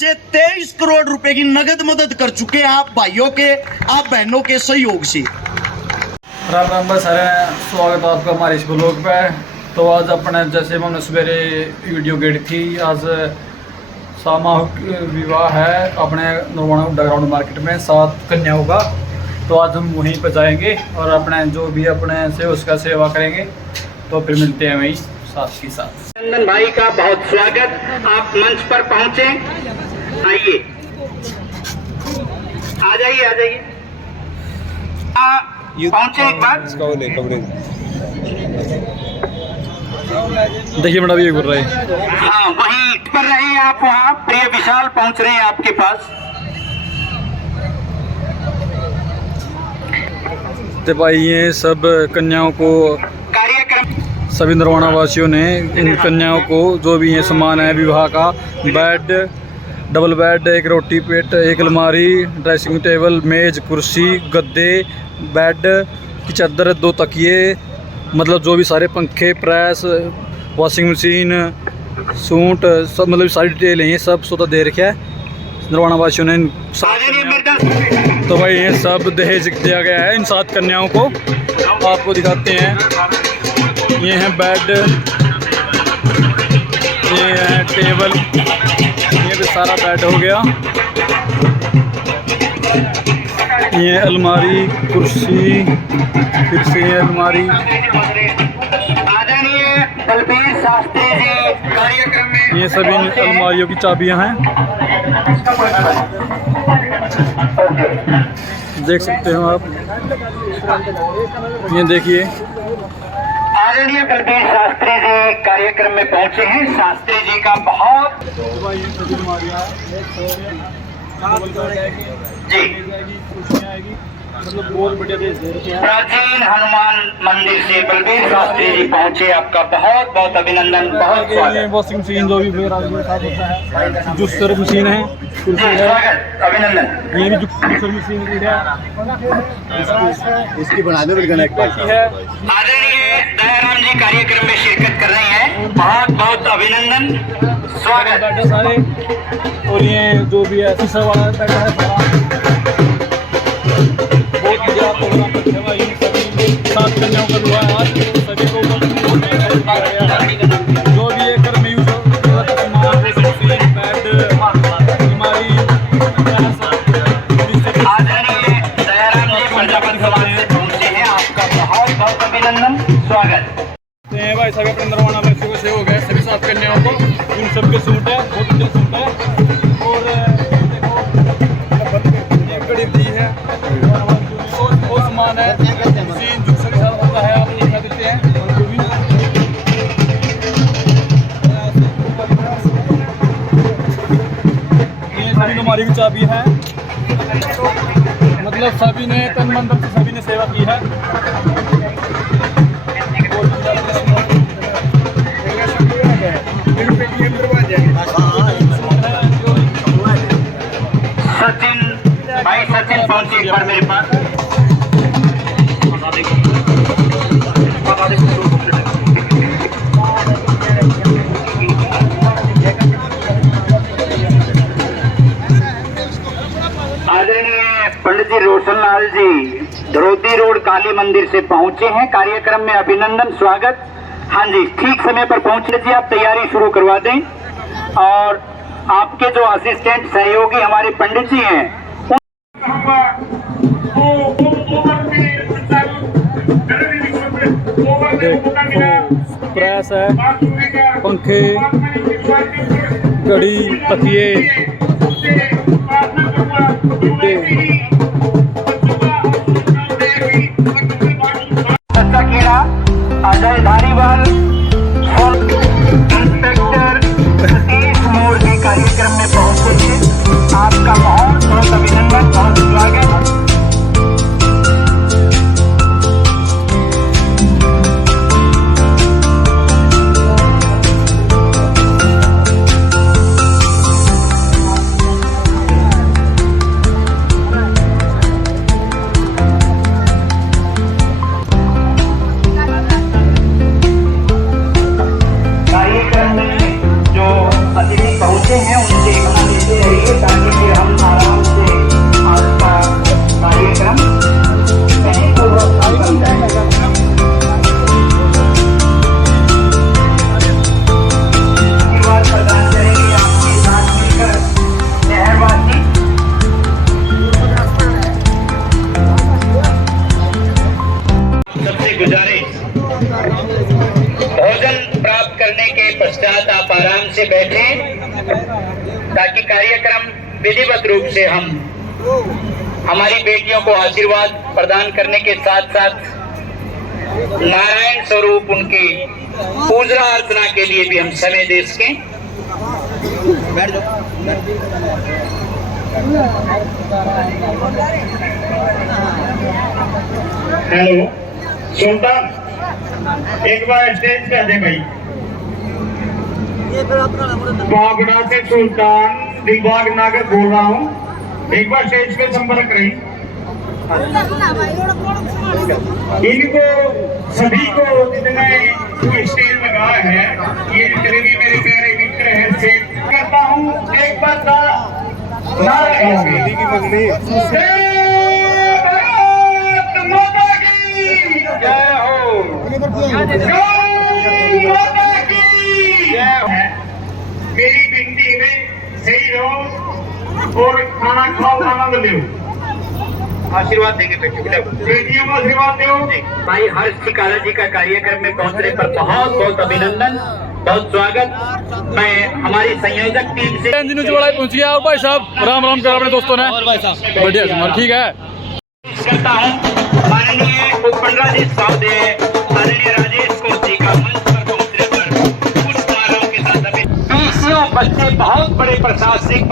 से 23 करोड़ रुपए की नगद मदद कर चुके हैं आप भाइयों के, आप बहनों के सहयोग से। राम राम भाई सारे, स्वागत है आपका हमारे इस ब्लॉग पे। तो आज अपने जैसे हमने सवेरे वीडियो गेट थी, आज सामूहिक विवाह है अपने नरवाना ग्राउंड मार्केट में 7 कन्याओं का। तो आज हम वहीं पर जाएंगे और अपने जो भी अपने से उसका सेवा करेंगे। तो फिर मिलते हैं वहीं साथ के साथ। चंदन भाई का बहुत स्वागत, आप मंच पर पहुंचे, आइए, आ जाइए, आ जाइए, पहुंचे एक बार। देखिए बड़ा भी एक बोल रहा है। हाँ, वहीं पर रहे आप, वहाँ प्रिय विशाल पहुंच रहे हैं आपके पास। तो भाई ये सब कन्याओं को, कार्यक्रम सभी नरवाना वासियों ने इन कन्याओं को जो भी ये सामान है विवाह का, बेड, डबल बेड, एक रोटी पेट, एक अलमारी, ड्रेसिंग टेबल, मेज, कुर्सी, गद्दे, बेड की चादर, 2 तकिए, मतलब जो भी सारे पंखे, प्रेस, वॉशिंग मशीन, सूट, सब मतलब सारी डिटेल है, सब सौदा दे रखा है नरवाना वासियों ने। तो भाई ये सब दहेज दिया गया है इन 7 कन्याओं को। आपको दिखाते हैं, ये है बेड, ये है टेबल, ये भी सारा बेड हो गया, ये अलमारी, कुर्सी, फिर से ये अलमारी। आदरणीय बलबीर शास्त्री जी कार्यक्रम में, ये सभी अलमारियों की चाबियां हैं, देख सकते हो आप। ये देखिए, आदरणीय बलबीर शास्त्री जी कार्यक्रम में पहुंचे हैं। शास्त्री जी का बहुत जी मतलब बहुत बढ़िया दे रखे हैं। प्राचीन हनुमान मंदिर से बलबीर शास्त्री जी पहुंचे, आपका बहुत बहुत अभिनंदन, बहुत स्वागत। वॉशिंग मशीन जो भी साथ होता है, जूसर मशीन है, स्वागत, अभिनंदन। ये भी जूसर मशीन है, इसकी बना दो है। आदरणीय दयाराम जी कार्यक्रम में शिरकत कर रहे हैं, बहुत बहुत अभिनंदन, स्वागत। बैठे सारे, और ये जो भी है शीशा वाला बैठा है सारा, बहुत बढ़िया प्रोग्राम रखा हुआ है। सभी 7 कन्याओं का विवाह है आज, सभी को जो भी है घर में यूज होता है सामान, बेड, अलमारी। आदरणीय दयाराम जी प्रजापति समाज से पहुंचे हैं, आपका बहुत बहुत अभिनंदन, स्वागत। भाई सभी अपने नरवाना वासियों को से हो गए, सभी 7 कन्याओं को इन सबके सूट है, बहुत अच्छे सूट है। और देखो कड़ी दी है और सामान है, मशीन जो सभी सारा होता है, आप दिखा देते हैं। ये सभी अलमारी की चाबी है, मतलब सभी ने तन मन धन से सभी ने सेवा की है। सचिन भाई, सचिन पहुंचे एक बार मेरे पास। आदरणीय पंडित जी रोशनलाल जी धरोती रोड काली मंदिर से पहुंचे हैं, कार्यक्रम में अभिनंदन, स्वागत। हाँ जी, ठीक समय पर पहुंच लीजिए, आप तैयारी शुरू करवा दें। और आपके जो असिस्टेंट सहयोगी हमारे पंडित जी हैं, प्रेस है, पंखे, घड़ी, तकिए, खेड़ा, अजय धारीवाल, इंस्पेक्टर सतीश मोर भी कार्यक्रम में पहुंचे हैं, आपका बहुत बहुत अभिनंदन, बहुत स्वागत। करने के पश्चात आप आराम से बैठें ताकि कार्यक्रम विधिवत रूप से हम हमारी बेटियों को आशीर्वाद प्रदान करने के साथ साथ नारायण स्वरूप उनकी पूजा अर्चना के लिए भी हम समय दे सकें। हेलो सुल्तान, एक बार स्टेज पे आ जाए भाई। बागड़ा से सुल्तान दिलबाग नागर बोल रहा हूँ, एक बार स्टेज पे संपर्क रही। इनको सभी को जितने स्टेज लगा है, ये जितने भी मेरे प्यारे मित्र हैं से करता हूँ, एक बार का नारा गाओगे। माता की जय हो, माता की जय हो। मेरी बिनती में सही रहो और खाना खाओ, आनंद लो। आशीर्वाद देंगे बेटियों को आशीर्वाद दो। भाई हर्ष चिकाला जी का कार्यक्रम में पहुंचने पर बहुत बहुत अभिनंदन, बहुत स्वागत। मैं हमारी संयोजक टीम से पहुंच गया। और भाई साहब राम राम कर अपने दोस्तों ने। और भाई साहब बढ़िया, ठीक है। करता हूँ माननीय उपमंडल जी माननीय राजेश कोसी का मंच पर पहुंचने पर पुष्पारों के साथ अभी 20 बच्चे बहुत बड़े प्रशासनिक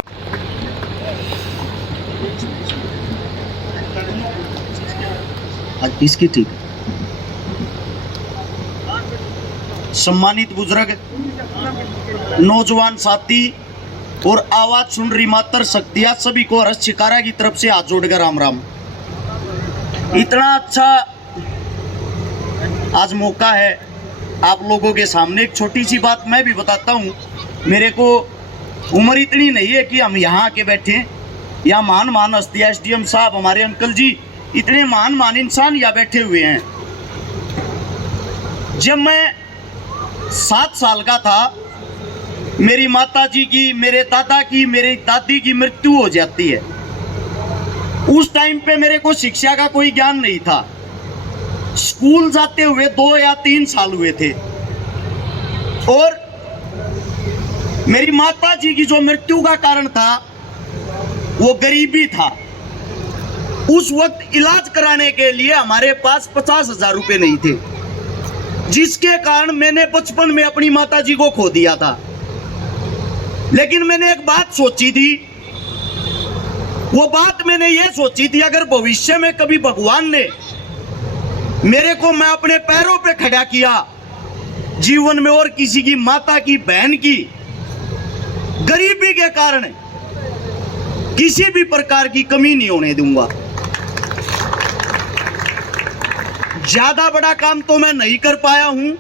इसकी ठीक। सम्मानित बुजुर्ग, नौजवान साथी और आवाज सुन रही मातर शक्तियां, सभी को हर्ष चिकारा की तरफ से हाथ जोड़कर राम राम। इतना अच्छा आज मौका है आप लोगों के सामने। एक छोटी सी बात मैं भी बताता हूँ। मेरे को उम्र इतनी नहीं है कि हम यहाँ आके बैठे, या महान हस्तियां एसडीएम साहब, हमारे अंकल जी, इतने महान इंसान यहाँ बैठे हुए हैं। जब मैं 7 साल का था, मेरी माता जी की, मेरे दादा की, मेरी दादी की मृत्यु हो जाती है। उस टाइम पे मेरे को शिक्षा का कोई ज्ञान नहीं था। स्कूल जाते हुए 2 या 3 साल हुए थे। और मेरी माता जी की जो मृत्यु का कारण था वो गरीबी था। उस वक्त इलाज कराने के लिए हमारे पास 50,000 रुपए नहीं थे, जिसके कारण मैंने बचपन में अपनी माता जी को खो दिया था। लेकिन मैंने एक बात सोची थी, वो बात मैंने ये सोची थी, अगर भविष्य में कभी भगवान ने मेरे को, मैं अपने पैरों पे खड़ा किया जीवन में, और किसी की माता की, बहन की गरीबी के कारण किसी भी प्रकार की कमी नहीं होने दूंगा। ज्यादा बड़ा काम तो मैं नहीं कर पाया हूं,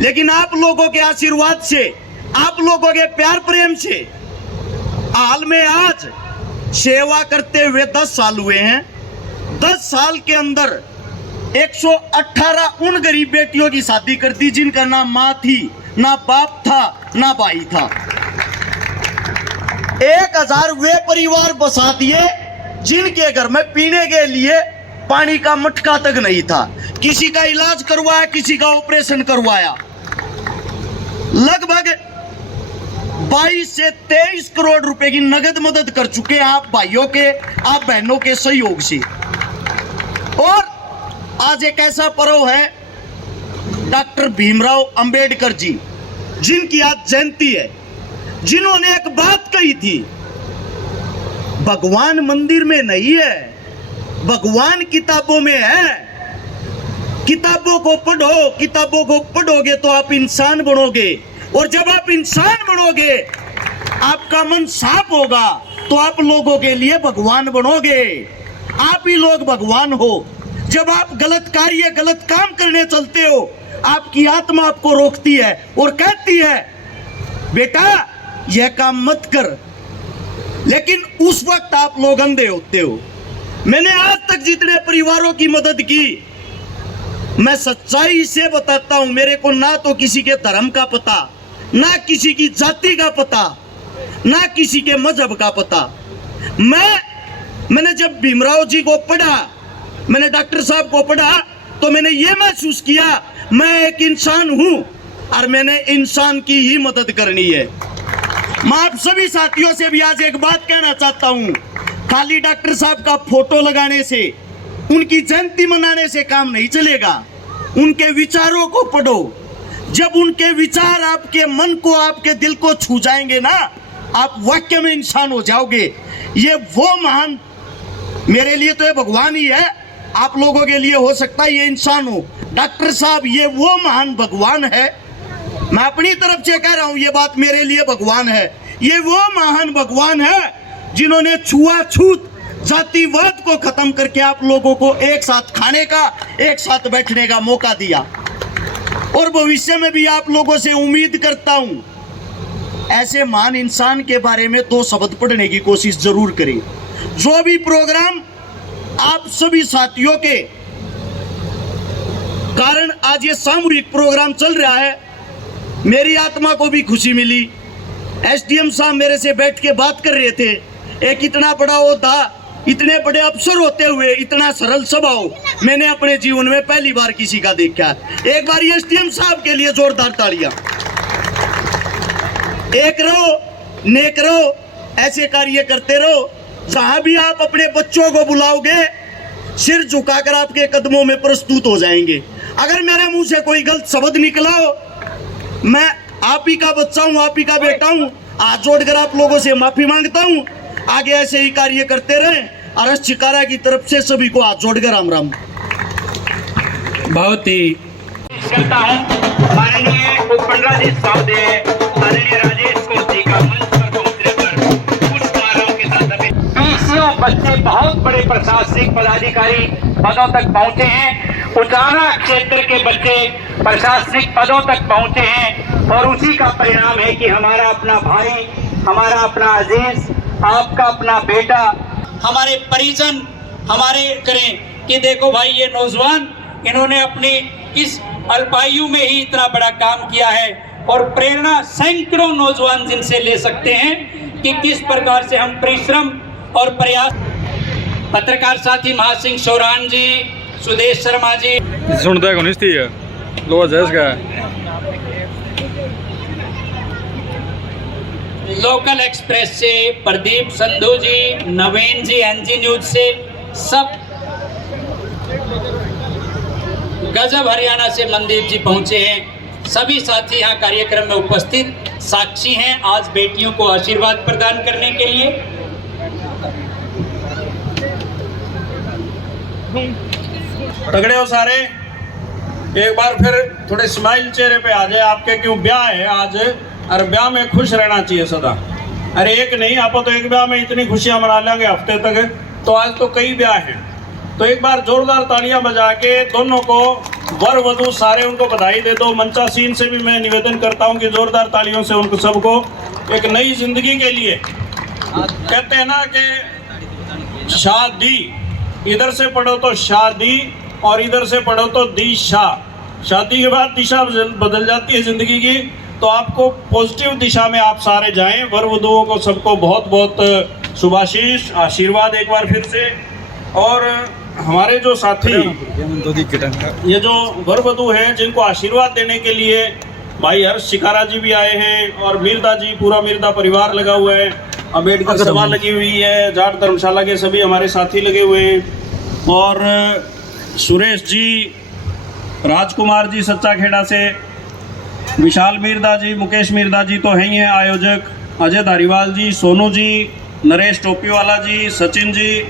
लेकिन आप लोगों के आशीर्वाद से, आप लोगों के प्यार प्रेम से हाल में आज सेवा करते हुए 10 साल हुए हैं। 10 साल के अंदर 118 उन गरीब बेटियों की शादी कर दी जिनका ना माँ थी, ना बाप था, ना भाई था। 1000 वे परिवार बसा दिए जिनके घर में पीने के लिए पानी का मटका तक नहीं था। किसी का इलाज करवाया, किसी का ऑपरेशन करवाया। लगभग 22 से 23 करोड़ रुपए की नगद मदद कर चुके हैं आप भाइयों के, आप बहनों के सहयोग से। और आज एक ऐसा पर्व है, डॉक्टर भीमराव अंबेडकर जी, जिनकी आज जयंती है, जिन्होंने एक बात कही थी, भगवान मंदिर में नहीं है, भगवान किताबों में है। किताबों को पढ़ो, किताबों को पढ़ोगे तो आप इंसान बनोगे, और जब आप इंसान बनोगे, आपका मन साफ होगा, तो आप लोगों के लिए भगवान बनोगे। आप ही लोग भगवान हो। जब आप गलत कार्य, गलत काम करने चलते हो, आपकी आत्मा आपको रोकती है और कहती है बेटा यह काम मत कर, लेकिन उस वक्त आप लोग अंधे होते हो। मैंने आज तक जितने परिवारों की मदद की, मैं सच्चाई से बताता हूं, मेरे को ना तो किसी के धर्म का पता, ना किसी की जाति का पता, ना किसी के मजहब का पता। मैंने जब भीमराव जी को पढ़ा, मैंने डॉक्टर साहब को पढ़ा, तो मैंने ये महसूस किया मैं एक इंसान हूं और मैंने इंसान की ही मदद करनी है। मैं आप सभी साथियों से भी आज एक बात कहना चाहता हूं, खाली डॉक्टर साहब का फोटो लगाने से, उनकी जयंती मनाने से काम नहीं चलेगा। उनके विचारों को पढ़ो। जब उनके विचार आपके मन को, आपके दिल को छू जाएंगे ना, आप वाकई में इंसान हो जाओगे। ये वो महान, मेरे लिए तो ये भगवान ही है, आप लोगों के लिए हो सकता है ये इंसान हो। डॉक्टर साहब ये वो महान भगवान है, मैं अपनी तरफ से कह रहा हूं, ये बात मेरे लिए भगवान है। ये वो महान भगवान है जिन्होंने छुआछूत जातिवाद को खत्म करके आप लोगों को एक साथ खाने का, एक साथ बैठने का मौका दिया। और भविष्य में भी आप लोगों से उम्मीद करता हूं ऐसे महान इंसान के बारे में 2 शब्द पढ़ने की कोशिश जरूर करें। जो भी प्रोग्राम आप सभी साथियों के कारण आज ये सामूहिक प्रोग्राम चल रहा है, मेरी आत्मा को भी खुशी मिली। एसडीएम साहब मेरे से बैठ के बात कर रहे थे, एक इतना बड़ा ओहदा, इतने बड़े अफसर होते हुए इतना सरल स्वभाव मैंने अपने जीवन में पहली बार किसी का देखा। एक बार एसडीएम साहब के लिए जोरदार तालियां। एक रहो, नेक रहो, ऐसे कार्य करते रहो। जहां भी आप अपने बच्चों को बुलाओगे, सिर झुकाकर आपके कदमों में प्रस्तुत हो जाएंगे। अगर मेरे मुंह से कोई गलत शब्द निकला हो, मैं आप ही का बच्चा हूं, आप ही का बेटा हूं, हाथ जोड़कर आप लोगों से माफी मांगता हूं। आगे ऐसे ही कार्य करते रहें। अरस चिकारा की तरफ से सभी को हाथ जोड़कर राम राम। बहुत ही करता हूं माननीय उपमंडलाधीश महोदय माननीय राजेश कोसी का मंच पर पहुंचने पर पुष्पमालाओं के साथ अभी 20 बच्चे बहुत बड़े प्रशासनिक पदाधिकारी पदों तक पहुंचे हैं। उचाना क्षेत्र के बच्चे प्रशासनिक पदों तक पहुंचे हैं और उसी का परिणाम है कि हमारा अपना भाई, हमारा अपना अजीज, आपका अपना बेटा, हमारे परिजन हमारे करें कि देखो भाई ये नौजवान, इन्होंने अपनी इस अल्पायु में ही इतना बड़ा काम किया है। और प्रेरणा सैकड़ों नौजवान जिनसे ले सकते हैं कि किस प्रकार से हम परिश्रम और प्रयास। पत्रकार साथी महासिंह शोरान जी, सुदेश शर्मा जी, सुनता है थी लोअर जैस का लोकल एक्सप्रेस से प्रदीप संधू जी, नवीन जी, एनजी न्यूज से, सब गजब हरियाणा से मनदीप जी पहुंचे हैं। सभी साथी यहाँ कार्यक्रम में उपस्थित साक्षी हैं आज बेटियों को आशीर्वाद प्रदान करने के लिए। तगड़े हो सारे, एक बार फिर थोड़े स्माइल चेहरे पे आ जाए आपके, क्यों ब्याह है आज और ब्याह में खुश रहना चाहिए सदा। अरे एक नहीं, आप तो एक ब्याह में इतनी खुशियां मना लेंगे हफ्ते तक, तो आज तो कई ब्याह हैं। तो एक बार जोरदार तालियां बजा के दोनों को, वर वधू सारे, उनको बधाई दे दो। मंचासीन से भी मैं निवेदन करता हूं कि जोरदार तालियों से उनको सबको एक नई जिंदगी के लिए, कहते हैं ना कि शादी इधर से पढ़ो तो शादी और इधर से पढ़ो तो दिशा, शादी के बाद दिशा बदल जाती है जिंदगी की। तो आपको पॉजिटिव दिशा में आप सारे जाएं। वर वधुओं को सबको बहुत बहुत शुभाशीष, आशीर्वाद एक बार फिर से। और हमारे जो साथी, ये जो वर वधु हैं जिनको आशीर्वाद देने के लिए भाई हर्ष चिकारा जी भी आए हैं और मिर्दा जी, पूरा मिर्दा परिवार लगा हुआ है, अम्बेडकर सभा लगी हुई है, जाट धर्मशाला के सभी हमारे साथी लगे हुए हैं, और सुरेश जी, राजकुमार जी सच्चा खेड़ा से, विशाल मिर्दा जी, मुकेश मिर्दा जी तो हैं ही हैं आयोजक, अजय धारीवाल जी, सोनू जी, नरेश टोपीवाला जी, सचिन जी,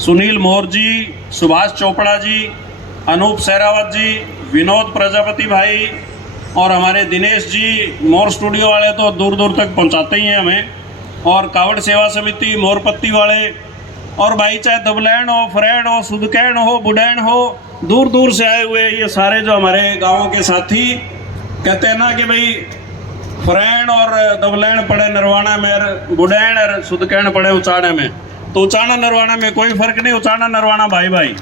सुनील मोर जी, सुभाष चोपड़ा जी, अनूप सहरावत जी, विनोद प्रजापति भाई और हमारे दिनेश जी। मोर स्टूडियो वाले तो दूर दूर तक पहुंचाते ही हैं हमें, और कावड़ सेवा समिति, मोरपत्ती वाले, और भाई चाहे दबलैन हो, फरैन हो, सुदकैन हो, बुडैन हो, दूर दूर से आए हुए ये सारे जो हमारे गाँवों के साथी, कहते हैं ना कि भाई फरैन और दबलैन पड़े नरवाना में, बुडैन और सुदकैन पड़े उचाने में, तो उचाना नरवाना में कोई फर्क नहीं, उचाना नरवाना भाई भाई।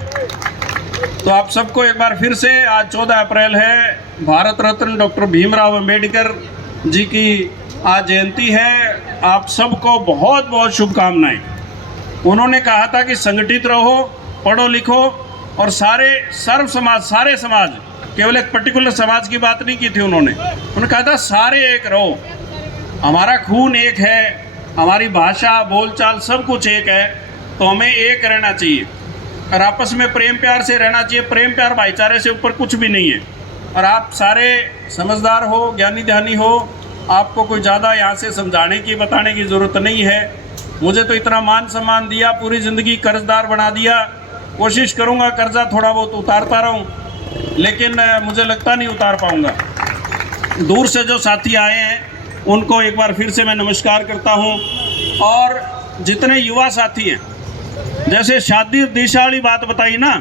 तो आप सबको एक बार फिर से, आज 14 अप्रैल है, भारत रत्न डॉक्टर भीमराव अंबेडकर जी की आज जयंती है। आप सबको बहुत बहुत शुभकामनाएं। उन्होंने कहा था कि संगठित रहो, पढ़ो लिखो और सारे समाज केवल एक पर्टिकुलर समाज की बात नहीं की थी उन्होंने कहा था सारे एक रहो, हमारा खून एक है, हमारी भाषा बोलचाल सब कुछ एक है, तो हमें एक रहना चाहिए और आपस में प्रेम प्यार से रहना चाहिए। प्रेम प्यार भाईचारे से ऊपर कुछ भी नहीं है। और आप सारे समझदार हो, ज्ञानी ध्यानी हो, आपको कोई ज़्यादा यहाँ से समझाने की बताने की ज़रूरत नहीं है। मुझे तो इतना मान सम्मान दिया, पूरी ज़िंदगी कर्जदार बना दिया। कोशिश करूँगा कर्जा थोड़ा बहुत उतारता रहूँ, लेकिन मुझे लगता नहीं उतार पाऊँगा। दूर से जो साथी आए हैं उनको एक बार फिर से मैं नमस्कार करता हूँ। और जितने युवा साथी हैं, जैसे शादी दिशा वाली बात बताई ना,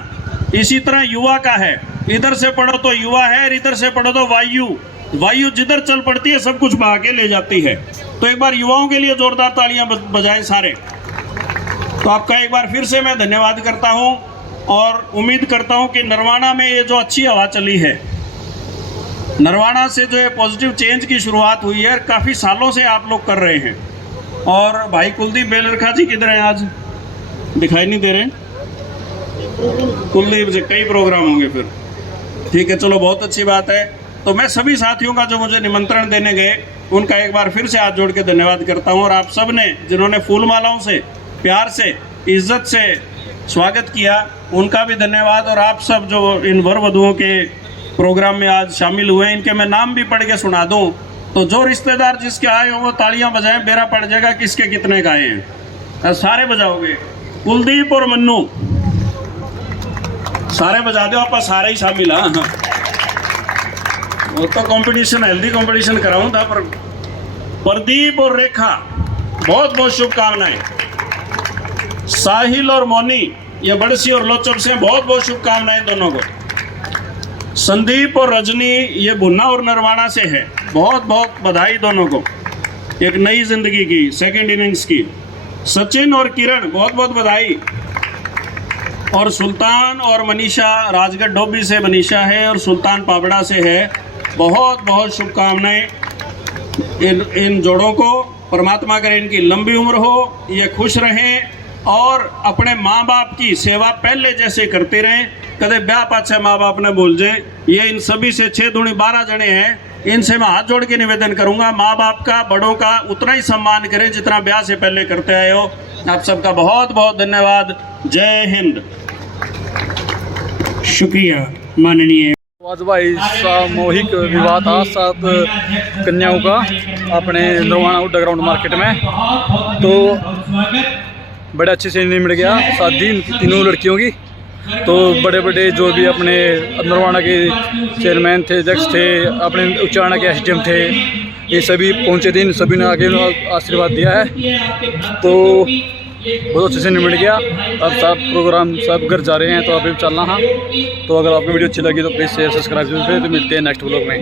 इसी तरह युवा का है। इधर से पढ़ो तो युवा है और इधर से पढ़ो तो वायु जिधर चल पड़ती है सब कुछ बहा के ले जाती है। तो एक बार युवाओं के लिए जोरदार तालियां बजाएं सारे। तो आपका एक बार फिर से मैं धन्यवाद करता हूं और उम्मीद करता हूं कि नरवाना में ये जो अच्छी हवा चली है, नरवाना से जो है पॉजिटिव चेंज की शुरुआत हुई है, काफ़ी सालों से आप लोग कर रहे हैं। और भाई कुलदीप बेलरखा जी किधर हैं? आज दिखाई नहीं दे रहे। कुलदीप जी कई प्रोग्राम होंगे फिर, ठीक है, चलो बहुत अच्छी बात है। तो मैं सभी साथियों का जो मुझे निमंत्रण देने गए उनका एक बार फिर से हाथ जोड़ के धन्यवाद करता हूं। और आप सब ने जिन्होंने फूल मालाओं से, प्यार से, इज्जत से स्वागत किया, उनका भी धन्यवाद। और आप सब जो इन वर वधुओं के प्रोग्राम में आज शामिल हुए, इनके मैं नाम भी पढ़ के सुना दूं तो जो रिश्तेदार जिसके आए हो वो तालियां बजाएं, बेरा पड़ जाएगा किसके कितने गाए हैं। सारे बजाओगे? कुलदीप और मन्नू सारे बजा दो, आप सारे ही शामिल। हाँ, वो तो कंपटीशन, हेल्दी कंपटीशन कराऊं था। पर प्रदीप और रेखा बहुत बहुत शुभकामनाएं। साहिल और मोनी, ये बड़सी और लोचब से बहुत बहुत शुभकामनाएं दोनों को। संदीप और रजनी, ये भुन्ना और नरवाना से है, बहुत बहुत बधाई दोनों को एक नई जिंदगी की, सेकंड इनिंग्स की। सचिन और किरण, बहुत बहुत बधाई। और सुल्तान और मनीषा, राजगढ़ डोबी से मनीषा है और सुल्तान पाबड़ा से है, बहुत बहुत शुभकामनाएं इन जोड़ों को। परमात्मा करे इनकी लंबी उम्र हो, ये खुश रहें और अपने माँ बाप की सेवा पहले जैसे करते रहें। कदे ब्याह पाछे माँ बाप ने भूल जाए। ये इन सभी से 6 दूनी 12 जने हैं, इनसे मैं हाथ जोड़ के निवेदन करूंगा, माँ बाप का, बड़ों का उतना ही सम्मान करें जितना ब्याह से पहले करते आए हो। आप सबका बहुत बहुत धन्यवाद। जय हिंद। शुक्रिया माननीय। आज भाई सामूहिक विवाह था 7 कन्याओं का अपने नरवाना अंडरग्राउंड मार्केट में। तो बड़े अच्छे से निमट गया शादी तीनों लड़कियों की। तो बड़े बड़े जो भी अपने नरवाना के चेयरमैन थे, अध्यक्ष थे, अपने उच्चारण के एसडीएम थे, ये सभी पहुँचे थे, सभी ने आगे आशीर्वाद दिया है। तो बहुत अच्छे से निमट गया। अब सब प्रोग्राम सब घर जा रहे हैं, तो अभी चलना। हाँ, तो अगर आपको वीडियो अच्छी लगी तो प्लीज़ शेयर सब्सक्राइब जरूर करें। तो मिलते हैं नेक्स्ट व्लॉग में।